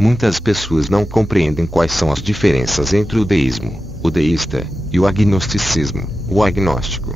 Muitas pessoas não compreendem quais são as diferenças entre o deísmo, o deísta, e o agnosticismo, o agnóstico.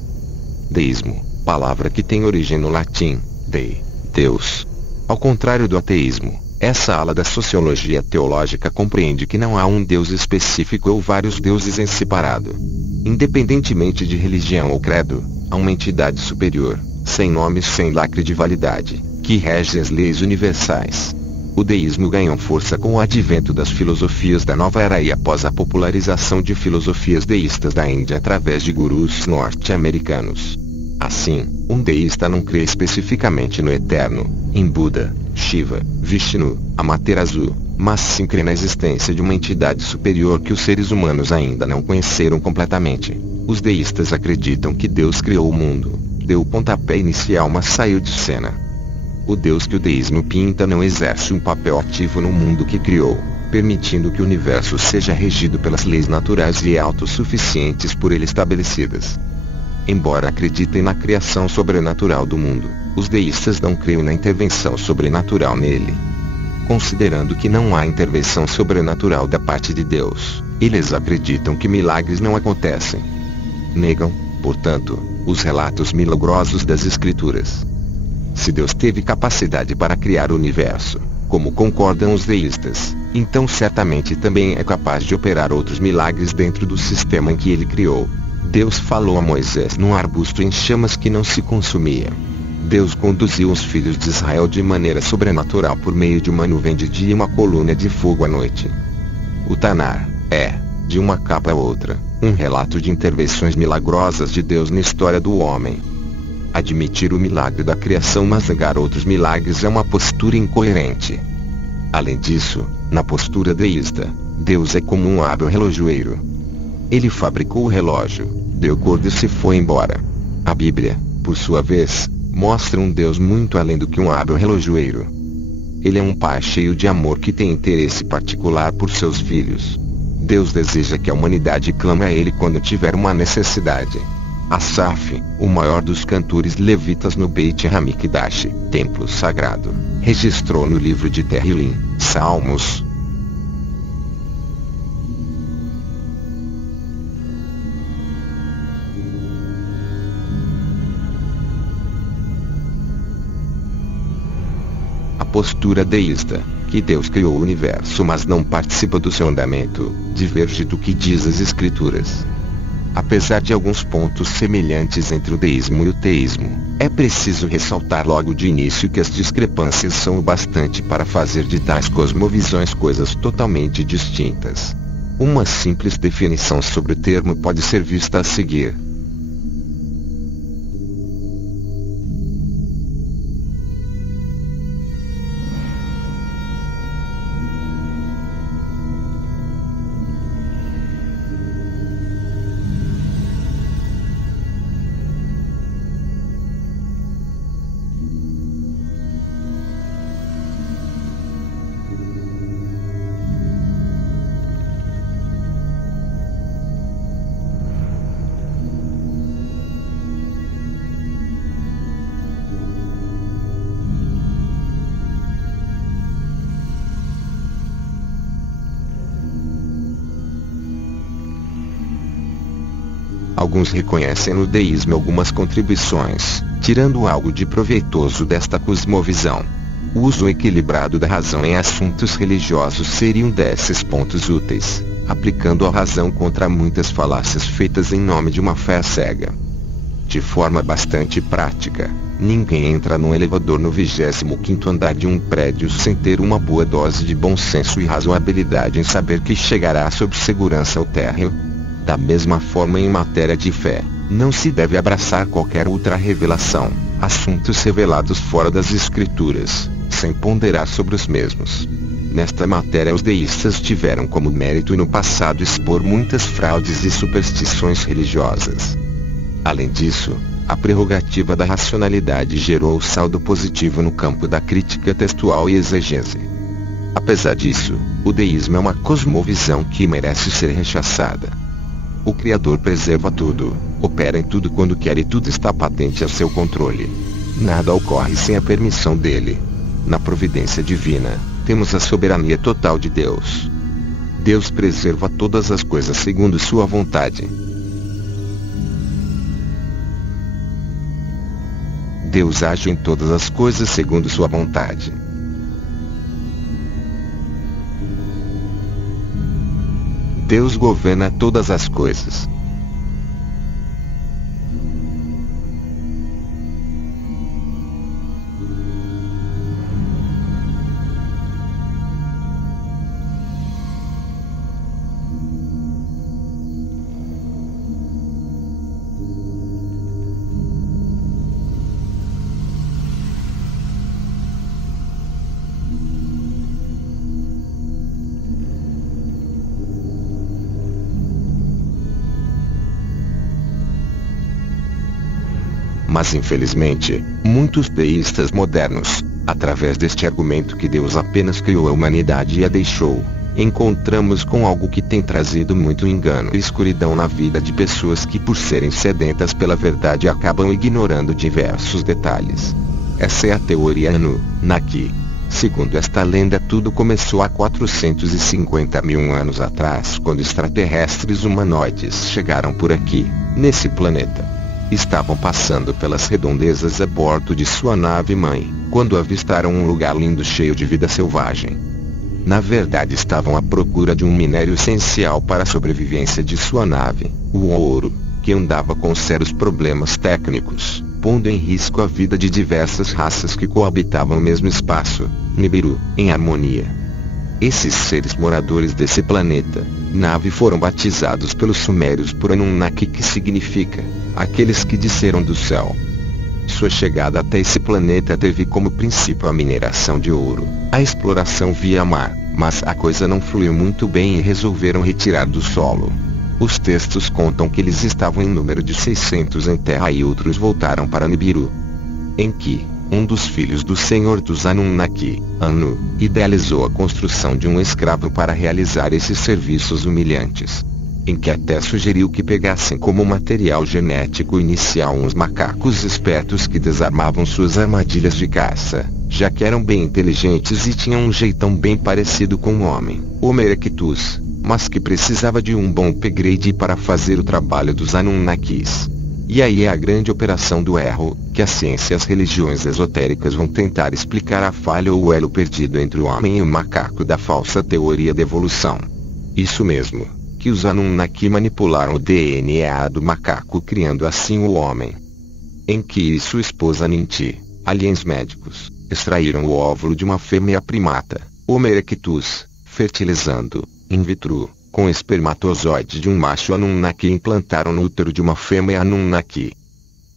Deísmo, palavra que tem origem no latim, dei, Deus. Ao contrário do ateísmo, essa ala da sociologia teológica compreende que não há um Deus específico ou vários deuses em separado. Independentemente de religião ou credo, há uma entidade superior, sem nome e sem lacre de validade, que rege as leis universais. O deísmo ganhou força com o advento das filosofias da nova era e após a popularização de filosofias deístas da Índia através de gurus norte-americanos. Assim, um deísta não crê especificamente no eterno, em Buda, Shiva, Vishnu, Amaterasu, mas sim crê na existência de uma entidade superior que os seres humanos ainda não conheceram completamente. Os deístas acreditam que Deus criou o mundo, deu o pontapé inicial mas saiu de cena. O Deus que o deísmo pinta não exerce um papel ativo no mundo que criou, permitindo que o universo seja regido pelas leis naturais e autossuficientes por ele estabelecidas. Embora acreditem na criação sobrenatural do mundo, os deístas não creem na intervenção sobrenatural nele. Considerando que não há intervenção sobrenatural da parte de Deus, eles acreditam que milagres não acontecem. Negam, portanto, os relatos milagrosos das Escrituras. Se Deus teve capacidade para criar o universo, como concordam os deístas, então certamente também é capaz de operar outros milagres dentro do sistema em que ele criou. Deus falou a Moisés num arbusto em chamas que não se consumia. Deus conduziu os filhos de Israel de maneira sobrenatural por meio de uma nuvem de dia e uma coluna de fogo à noite. O Tanar é, de uma capa a outra, um relato de intervenções milagrosas de Deus na história do homem. Admitir o milagre da criação mas negar outros milagres é uma postura incoerente. Além disso, na postura deísta, Deus é como um hábil relojoeiro. Ele fabricou o relógio, deu corda e se foi embora. A Bíblia, por sua vez, mostra um Deus muito além do que um hábil relojoeiro. Ele é um pai cheio de amor que tem interesse particular por seus filhos. Deus deseja que a humanidade clame a ele quando tiver uma necessidade. Asaf, o maior dos cantores levitas no Beit Hamikdash, templo sagrado, registrou no livro de Terrilim, Salmos. A postura deísta, que Deus criou o universo mas não participa do seu andamento, diverge do que diz as Escrituras. Apesar de alguns pontos semelhantes entre o deísmo e o teísmo, é preciso ressaltar logo de início que as discrepâncias são o bastante para fazer de tais cosmovisões coisas totalmente distintas. Uma simples definição sobre o termo pode ser vista a seguir. Alguns reconhecem no deísmo algumas contribuições, tirando algo de proveitoso desta cosmovisão. O uso equilibrado da razão em assuntos religiosos seria um desses pontos úteis, aplicando a razão contra muitas falácias feitas em nome de uma fé cega. De forma bastante prática, ninguém entra num elevador no 25º andar de um prédio sem ter uma boa dose de bom senso e razoabilidade em saber que chegará sob segurança ao térreo. Da mesma forma em matéria de fé, não se deve abraçar qualquer outra revelação, assuntos revelados fora das Escrituras, sem ponderar sobre os mesmos. Nesta matéria os deístas tiveram como mérito no passado expor muitas fraudes e superstições religiosas. Além disso, a prerrogativa da racionalidade gerou saldo positivo no campo da crítica textual e exegese. Apesar disso, o deísmo é uma cosmovisão que merece ser rechaçada. O Criador preserva tudo, opera em tudo quando quer e tudo está patente a seu controle. Nada ocorre sem a permissão dele. Na providência divina, temos a soberania total de Deus. Deus preserva todas as coisas segundo sua vontade. Deus age em todas as coisas segundo sua vontade. Deus governa todas as coisas. Mas infelizmente, muitos deístas modernos, através deste argumento que Deus apenas criou a humanidade e a deixou, encontramos com algo que tem trazido muito engano e escuridão na vida de pessoas que, por serem sedentas pela verdade, acabam ignorando diversos detalhes. Essa é a teoria Anunnaki. Segundo esta lenda, tudo começou há 450 mil anos atrás, quando extraterrestres humanoides chegaram por aqui, nesse planeta. Estavam passando pelas redondezas a bordo de sua nave-mãe, quando avistaram um lugar lindo cheio de vida selvagem. Na verdade, estavam à procura de um minério essencial para a sobrevivência de sua nave, o ouro, que andava com sérios problemas técnicos, pondo em risco a vida de diversas raças que coabitavam o mesmo espaço, Nibiru, em harmonia. Esses seres moradores desse planeta, nave, foram batizados pelos sumérios por Anunnaki, que significa aqueles que desceram do céu. Sua chegada até esse planeta teve como princípio a mineração de ouro, a exploração via mar, mas a coisa não fluiu muito bem e resolveram retirar do solo. Os textos contam que eles estavam em número de 600 em terra e outros voltaram para Nibiru. Enki, um dos filhos do senhor dos Anunnaki, Anu, idealizou a construção de um escravo para realizar esses serviços humilhantes. Enki até sugeriu que pegassem como material genético inicial uns macacos espertos que desarmavam suas armadilhas de caça, já que eram bem inteligentes e tinham um jeitão bem parecido com um homem, Homo erectus, mas que precisava de um bom upgrade para fazer o trabalho dos Anunnakis. E aí é a grande operação do erro, que a ciência e as religiões esotéricas vão tentar explicar a falha ou o elo perdido entre o homem e o macaco da falsa teoria da evolução. Isso mesmo, que os Anunnaki manipularam o DNA do macaco, criando assim o homem. Enki e sua esposa Ninti, aliens médicos, extraíram o óvulo de uma fêmea primata, Homo erectus, fertilizando, in vitro, com espermatozoides de um macho Anunnaki, e implantaram no útero de uma fêmea Anunnaki.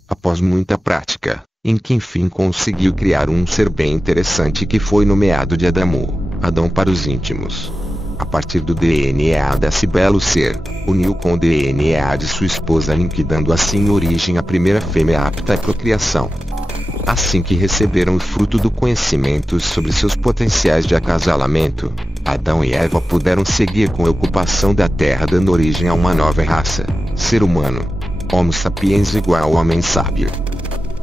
Após muita prática, Enki enfim conseguiu criar um ser bem interessante que foi nomeado de Adamu, Adão para os íntimos. A partir do DNA desse belo ser, uniu com o DNA de sua esposa Ninti, dando assim origem à primeira fêmea apta à procriação. Assim que receberam o fruto do conhecimento sobre seus potenciais de acasalamento, Adão e Eva puderam seguir com a ocupação da Terra, dando origem a uma nova raça, ser humano, Homo sapiens igual ao homem sábio.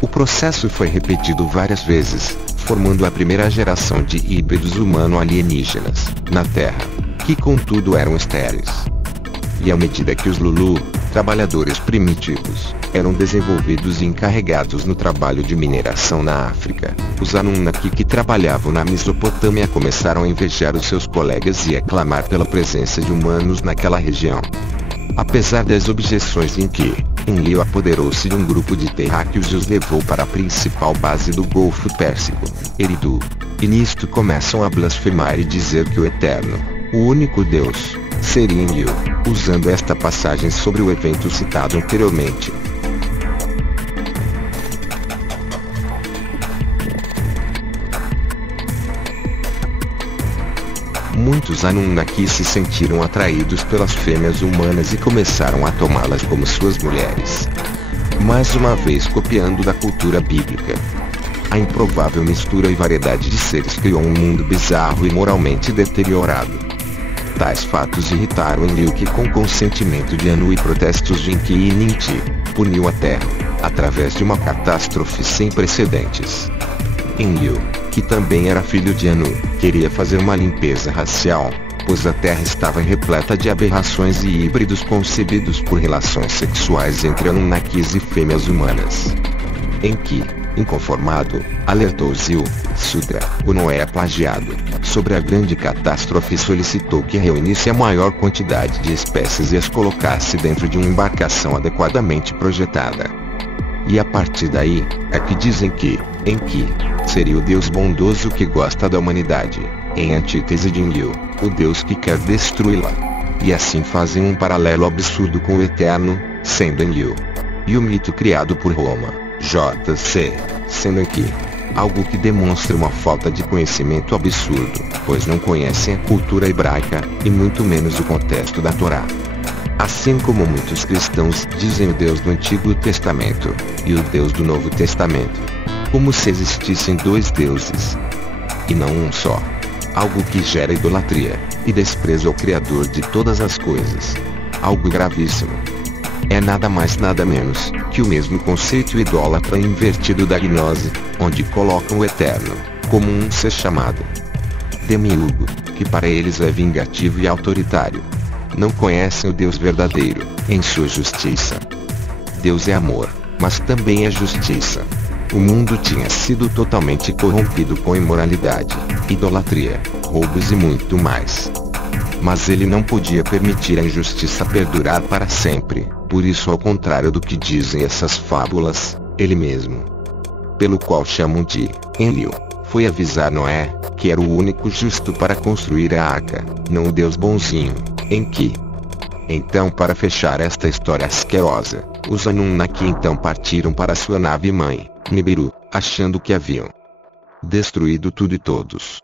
O processo foi repetido várias vezes, formando a primeira geração de híbridos humano-alienígenas, na Terra, que contudo eram estéreis. E à medida que os Lulu, trabalhadores primitivos, eram desenvolvidos e encarregados no trabalho de mineração na África, os Anunnaki que trabalhavam na Mesopotâmia começaram a invejar os seus colegas e a clamar pela presença de humanos naquela região. Apesar das objeções em que, Enlil apoderou-se de um grupo de terráqueos e os levou para a principal base do Golfo Pérsico, Eridu. E nisto começam a blasfemar e dizer que o Eterno, o único Deus, seria Enlil, usando esta passagem sobre o evento citado anteriormente. Muitos Anunnaki se sentiram atraídos pelas fêmeas humanas e começaram a tomá-las como suas mulheres. Mais uma vez copiando da cultura bíblica. A improvável mistura e variedade de seres criou um mundo bizarro e moralmente deteriorado. Tais fatos irritaram Enlil, que com consentimento de Anu e protestos de Enki e Ninti, puniu a Terra, através de uma catástrofe sem precedentes. Enlil, que também era filho de Anu, queria fazer uma limpeza racial, pois a Terra estava repleta de aberrações e híbridos concebidos por relações sexuais entre Anunnakis e fêmeas humanas. Enki, inconformado, alertou Zil, Sudra, o Noé plagiado, sobre a grande catástrofe e solicitou que reunisse a maior quantidade de espécies e as colocasse dentro de uma embarcação adequadamente projetada. E a partir daí, é que dizem que, Enki, seria o Deus bondoso que gosta da humanidade, em antítese de Enlil, o Deus que quer destruí-la. E assim fazem um paralelo absurdo com o Eterno, sendo Enlil. E o mito criado por Roma, J.C., sendo Enki. Algo que demonstra uma falta de conhecimento absurdo, pois não conhecem a cultura hebraica, e muito menos o contexto da Torá. Assim como muitos cristãos dizem o Deus do Antigo Testamento, e o Deus do Novo Testamento. Como se existissem dois deuses, e não um só. Algo que gera idolatria, e desprezo ao Criador de todas as coisas. Algo gravíssimo. É nada mais nada menos, que o mesmo conceito idólatra invertido da gnose, onde colocam o Eterno, como um ser chamado Demiurgo, que para eles é vingativo e autoritário. Não conhecem o Deus verdadeiro, em sua justiça. Deus é amor, mas também é justiça. O mundo tinha sido totalmente corrompido com imoralidade, idolatria, roubos e muito mais. Mas ele não podia permitir a injustiça perdurar para sempre, por isso, ao contrário do que dizem essas fábulas, ele mesmo, pelo qual chamam de Enlil, foi avisar Noé, que era o único justo para construir a arca, não o Deus bonzinho, Enki. Então, para fechar esta história asquerosa, os Anunnaki então partiram para sua nave-mãe, Nibiru, achando que haviam destruído tudo e todos.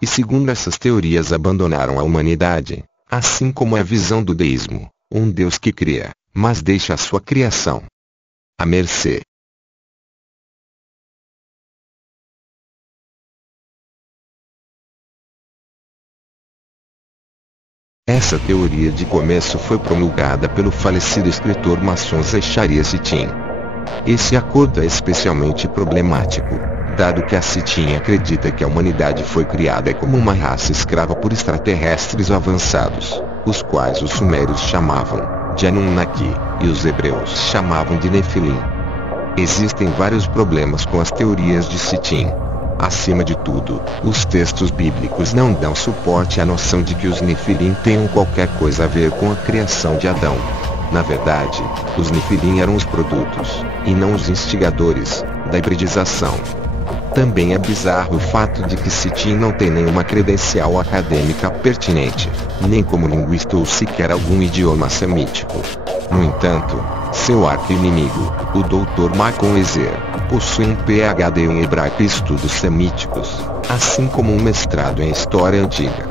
E segundo essas teorias abandonaram a humanidade, assim como é a visão do deísmo, um Deus que cria, mas deixa a sua criação à mercê. Essa teoria de começo foi promulgada pelo falecido escritor maçom Zecharia Sitchin. Esse acordo é especialmente problemático, dado que a Sitchin acredita que a humanidade foi criada como uma raça escrava por extraterrestres avançados, os quais os sumérios chamavam de Anunnaki, e os hebreus chamavam de Nefilim. Existem vários problemas com as teorias de Sitchin. Acima de tudo, os textos bíblicos não dão suporte à noção de que os Nefilim tenham qualquer coisa a ver com a criação de Adão. Na verdade, os Nefilim eram os produtos, e não os instigadores, da hibridização. Também é bizarro o fato de que Sitchin não tem nenhuma credencial acadêmica pertinente, nem como linguista ou sequer algum idioma semítico. No entanto, seu arqui-inimigo, o Dr. Michael Ezer, possui um PhD em hebraico e estudos semíticos, assim como um mestrado em história antiga.